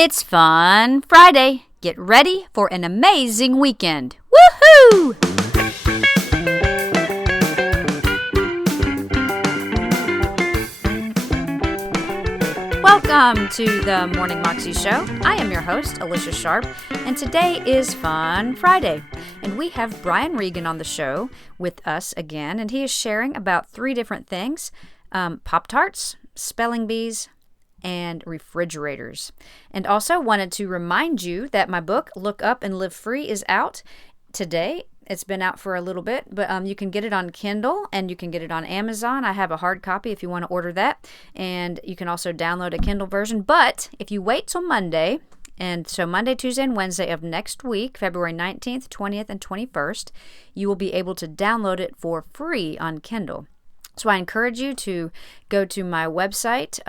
It's Fun Friday. Get ready for an amazing weekend. Woohoo! Welcome to the Morning Moxie Show. I am your host, Alicia Sharp, and today is Fun Friday. And we have Brian Regan on the show with us again, and he is sharing about 3 different things: Pop-Tarts, spelling bees, and refrigerators. And also wanted to remind you that my book, Look Up and Live Free, is out today. It's been out for a little bit, but you can get it on Kindle and you can get it on Amazon. I have a hard copy if you want to order that. And you can also download a Kindle version. But if you wait till Monday, and so Monday, Tuesday, and Wednesday of next week, February 19th, 20th, and 21st, you will be able to download it for free on Kindle. So I encourage you to go to my website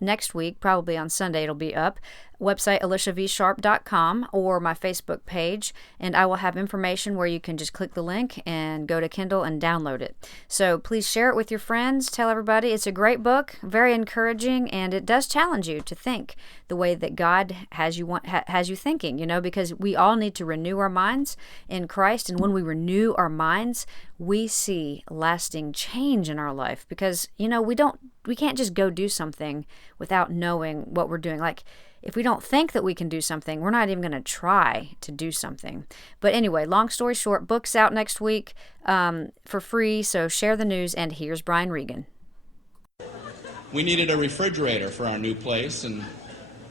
next week, probably on Sunday it'll be up, website aliciavsharp.com, or my Facebook page, and I will have information where you can just click the link and go to Kindle and download it. So please share it with your friends, tell everybody. It's a great book, very encouraging, and it does challenge you to think the way that God has you thinking, because we all need to renew our minds in Christ, and when we renew our minds, we see lasting change in our life, because we can't just go do something without knowing what we're doing. Like, if we don't think that we can do something, we're not even going to try to do something. But anyway, long story short, book's out next week for free, so share the news, and here's Brian Regan. We needed a refrigerator for our new place, and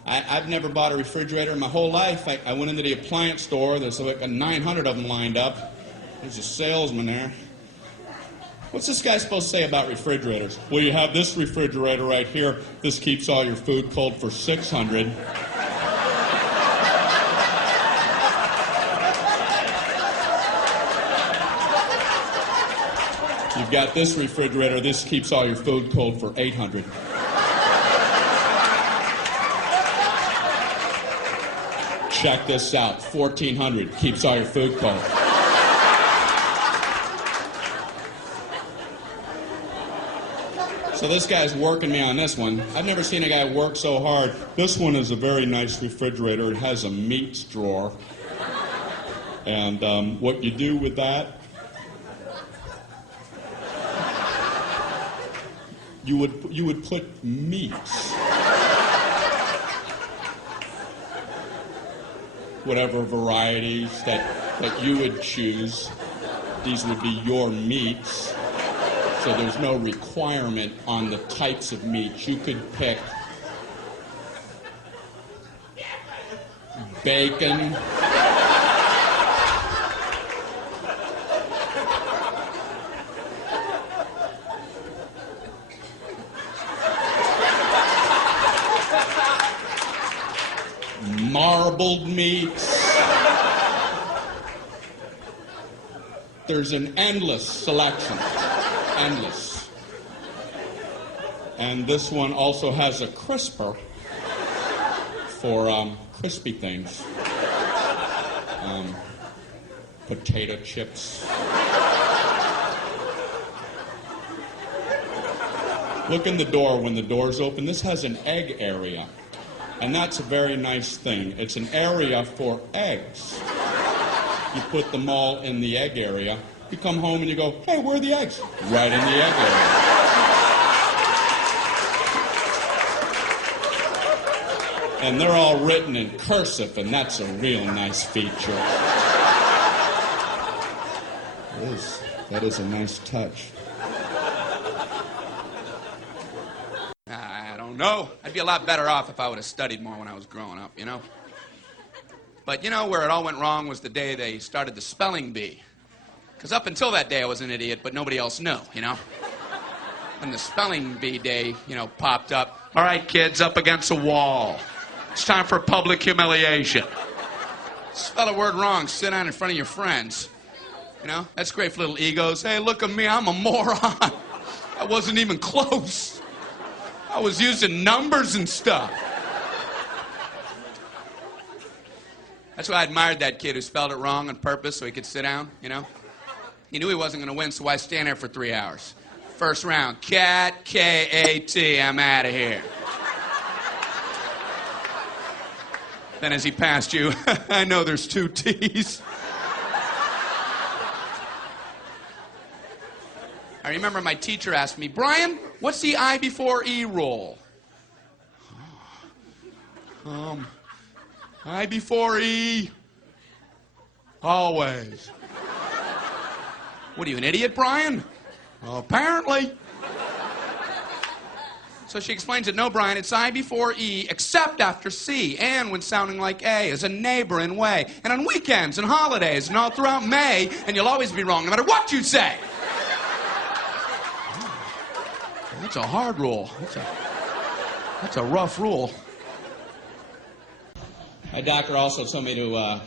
I've never bought a refrigerator in my whole life. I went into the appliance store. There's like 900 of them lined up. There's a salesman there. What's this guy supposed to say about refrigerators? Well, you have this refrigerator right here. This keeps all your food cold for 600. You've got this refrigerator. This keeps all your food cold for 800. Check this out. 1400 keeps all your food cold. So this guy's working me on this one. I've never seen a guy work so hard. This one is a very nice refrigerator. It has a meats drawer. And what you do with that, you would put meats. Whatever varieties that you would choose, these would be your meats. So there's no requirement on the types of meats. You could pick bacon, marbled meats. There's an endless selection. Endless. And this one also has a crisper for crispy things. Potato chips. Look in the door when the door's open. This has an egg area. And that's a very nice thing. It's an area for eggs. You put them all in the egg area. You come home and you go, hey, where are the eggs? Right in the egg area. And they're all written in cursive, and that's a real nice feature. That is a nice touch. I don't know. I'd be a lot better off if I would have studied more when I was growing up, But where it all went wrong was the day they started the spelling bee. Because up until that day, I was an idiot, but nobody else knew, When the spelling bee day, popped up, all right, kids, up against a wall. It's time for public humiliation. Spell a word wrong, sit down in front of your friends. That's great for little egos. Hey, look at me, I'm a moron. I wasn't even close. I was using numbers and stuff. That's why I admired that kid who spelled it wrong on purpose so he could sit down, He knew he wasn't going to win, so why stand there for 3 hours? First round, cat, K-A-T, I'm out of here. Then as he passed you, I know there's 2 T's. I remember my teacher asked me, Brian, what's the I before E rule? I before E, always. What are you, an idiot, Brian? Well, apparently. So she explains it, no, Brian, it's I before E, except after C, and when sounding like A, as a neighbor in way, and on weekends and holidays, and all throughout May, and you'll always be wrong, no matter what you say. That's a hard rule. That's a rough rule. My doctor also told me to,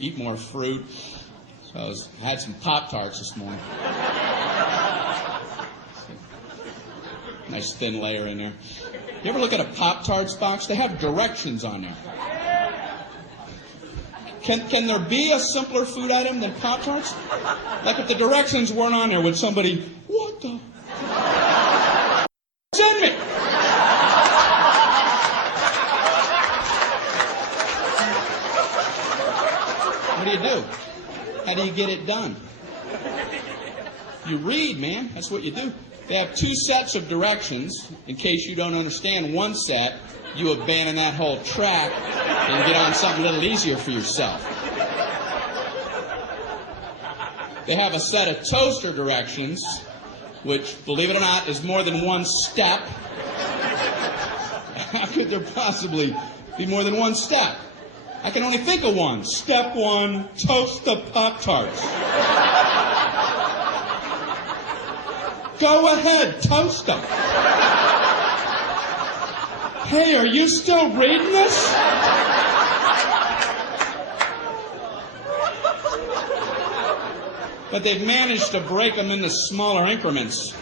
eat more fruit. So I had some Pop-Tarts this morning. Nice thin layer in there. You ever look at a Pop-Tarts box? They have directions on there. Can there be a simpler food item than Pop-Tarts? Like if the directions weren't on there, would somebody, what the? Send me! What do you do? How do you get it done? You read, man. That's what you do. They have 2 sets of directions. In case you don't understand one set, you abandon that whole track and get on something a little easier for yourself. They have a set of toaster directions, which, believe it or not, is more than 1 step. How could there possibly be more than 1 step? I can only think of one. Step 1, toast the Pop-Tarts. Go ahead, toast them. Hey, are you still reading this? But they've managed to break them into smaller increments.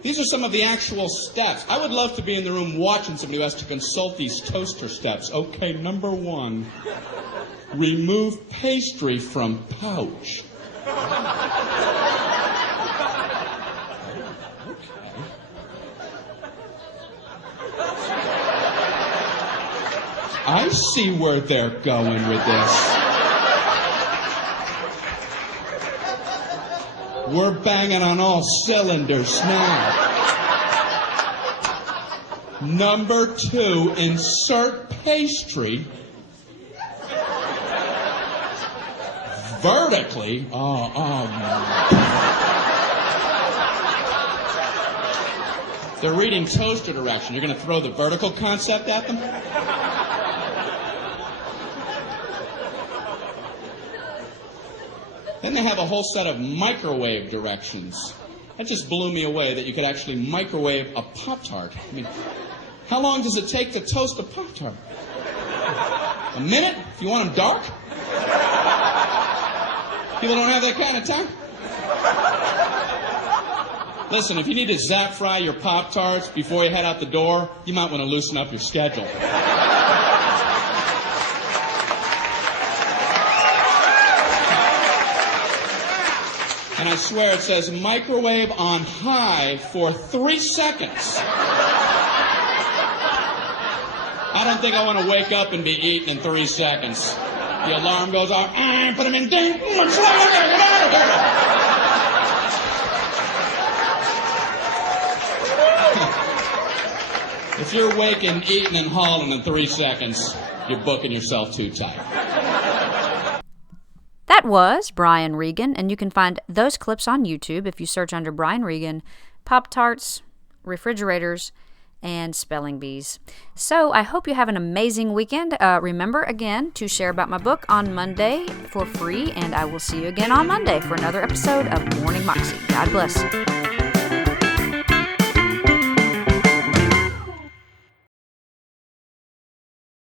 These are some of the actual steps. I would love to be in the room watching somebody who has to consult these toaster steps. Okay, number 1, remove pastry from pouch. I see where they're going with this. We're banging on all cylinders now. Number 2, insert pastry vertically. They're reading toaster direction. You're going to throw the vertical concept at them? Then they have a whole set of microwave directions. That just blew me away that you could actually microwave a Pop-Tart. I mean, how long does it take to toast a Pop-Tart? A minute? If you want them dark? People don't have that kind of time. Listen, if you need to zap fry your Pop-Tarts before you head out the door, you might want to loosen up your schedule. And I swear it says microwave on high for 3 seconds. I don't think I want to wake up and be eaten in 3 seconds. The alarm goes off. Put them in. Ding. Get out of here. If you're waking, eating, and hauling in 3 seconds, you're booking yourself too tight. That was Brian Regan, and you can find those clips on YouTube if you search under Brian Regan, Pop-Tarts, refrigerators, and spelling bees. So I hope you have an amazing weekend. Remember, again, to share about my book on Monday for free, and I will see you again on Monday for another episode of Morning Moxie. God bless.